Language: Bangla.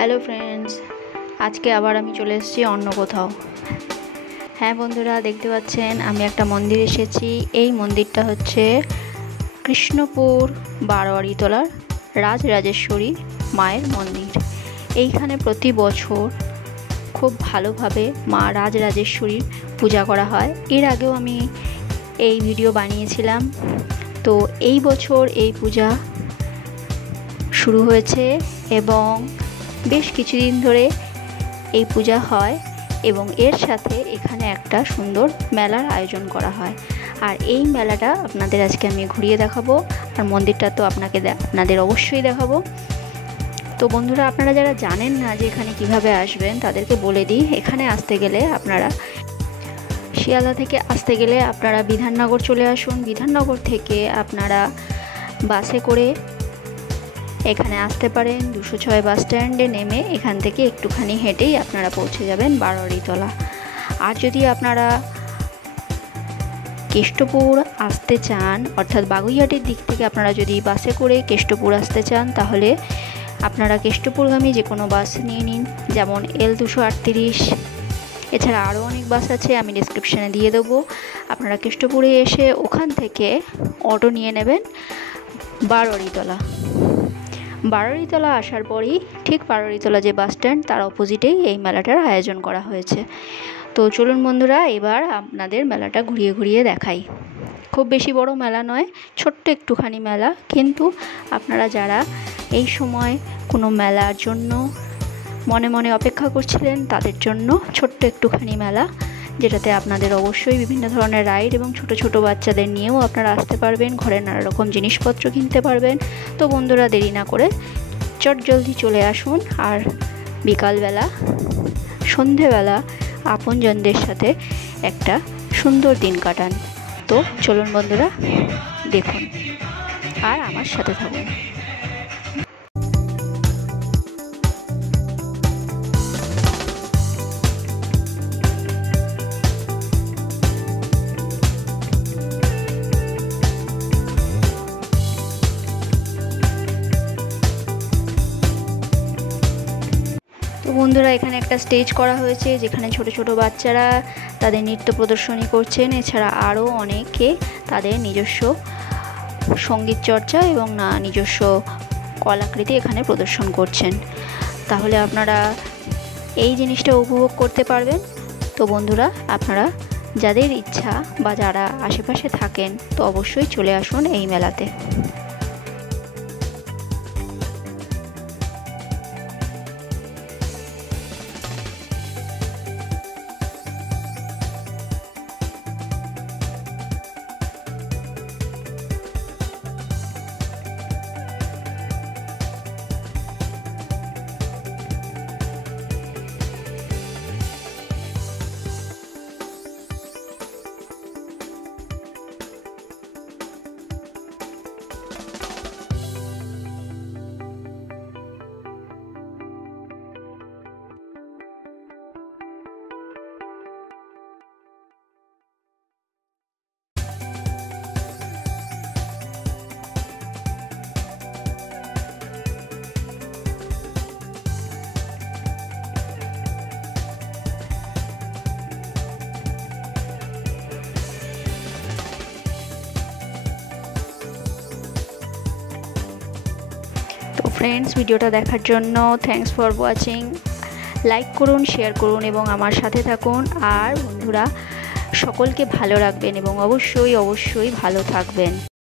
হ্যালো ফ্রেন্ডস, আজকে আবার আমি চলে এসেছি অন্য কোথাও। হ্যাঁ বন্ধুরা, দেখতে পাচ্ছেন আমি একটা মন্দির এসেছি। এই মন্দিরটা হচ্ছে কৃষ্ণপুর বারোয়ারিতলার রাজরাজেশ্বরী মায়ের মন্দির। এইখানে প্রতি বছর খুব ভালোভাবে মা রাজরাজেশ্বরীর পূজা করা হয়। এর আগেও আমি এই ভিডিও বানিয়েছিলাম। তো এই বছর এই পূজা শুরু হয়েছে এবং বেশ কিছুদিন ধরে এই পূজা হয় এবং এর সাথে এখানে একটা সুন্দর মেলার আয়োজন করা হয়। আর এই মেলাটা আপনাদের আজকে আমি ঘুরিয়ে দেখাবো, আর মন্দিরটা তো আপনাদের অবশ্যই দেখাবো। তো বন্ধুরা, আপনারা যারা জানেন না যে এখানে কিভাবে আসবেন তাদেরকে বলে দিই। এখানে আসতে গেলে আপনারা শিয়ালদা থেকে আসতে গেলে আপনারা বিধাননগর চলে আসুন। বিধাননগর থেকে আপনারা বাসে করে এখানে আসতে পারেন। 206 বাস স্ট্যান্ডে নেমে এখান থেকে একটুখানি হেঁটেই আপনারা পৌঁছে যাবেন বারোয়ারিতলা। আর যদি আপনারা কেষ্টপুর আসতে চান, অর্থাৎ বাগুইহাটির দিক থেকে আপনারা যদি বাসে করে কেষ্টপুর আসতে চান, তাহলে আপনারা কেষ্টপুরগামী যে কোনো বাস নিয়ে নিন, যেমন L238। এছাড়া আরও অনেক বাস আছে, আমি ডেসক্রিপশানে দিয়ে দেবো। আপনারা কেষ্টপুরে এসে ওখান থেকে অটো নিয়ে নেবেন বারোয়ারিতলা আসার পরেই ঠিক বারোয়ারিতলা যে বাস স্ট্যান্ড তার অপোজিটেই এই মেলাটার আয়োজন করা হয়েছে। তো চলুন বন্ধুরা, এবার আপনাদের মেলাটা ঘুরিয়ে ঘুরিয়ে দেখাই। খুব বেশি বড় মেলা নয়, ছোট্ট একটুখানি মেলা, কিন্তু আপনারা যারা এই সময় কোনো মেলার জন্য মনে মনে অপেক্ষা করছিলেন তাদের জন্য ছোট্ট একটুখানি মেলা, যেটাতে আপনাদের অবশ্যই বিভিন্ন ধরনের রাইড এবং ছোট ছোট বাচ্চাদের নিয়েও আপনারা আসতে পারবেন, ঘরের নানা রকম জিনিসপত্র কিনতে পারবেন। তো বন্ধুরা, দেরি না করে চটজলদি চলে আসুন আর বিকালবেলা সন্ধেবেলা আপনজনদের সাথে একটা সুন্দর দিন কাটান। তো চলুন বন্ধুরা, দেখুন আর আমার সাথে থাকুন। তো বন্ধুরা, এখানে একটা স্টেজ করা হয়েছে যেখানে ছোট ছোট বাচ্চারা তাদের নৃত্য প্রদর্শনী করছেন। এছাড়া আরও অনেকে তাদের নিজস্ব সঙ্গীত চর্চা এবং নিজস্ব কলাকৃতি এখানে প্রদর্শন করছেন। তাহলে আপনারা এই জিনিসটা উপভোগ করতে পারবেন। তো বন্ধুরা, আপনারা যাদের ইচ্ছা বা যারা আশেপাশে থাকেন, তো অবশ্যই চলে আসুন এই মেলাতে। তো ফ্রেন্ডস, ভিডিওটা দেখার জন্য থ্যাঙ্কস ফর ওয়াচিং। লাইক করুন, শেয়ার করুন এবং আমার সাথে থাকুন। আর বন্ধুরা, সকলকে ভালো রাখবেন এবং অবশ্যই ভালো থাকবেন।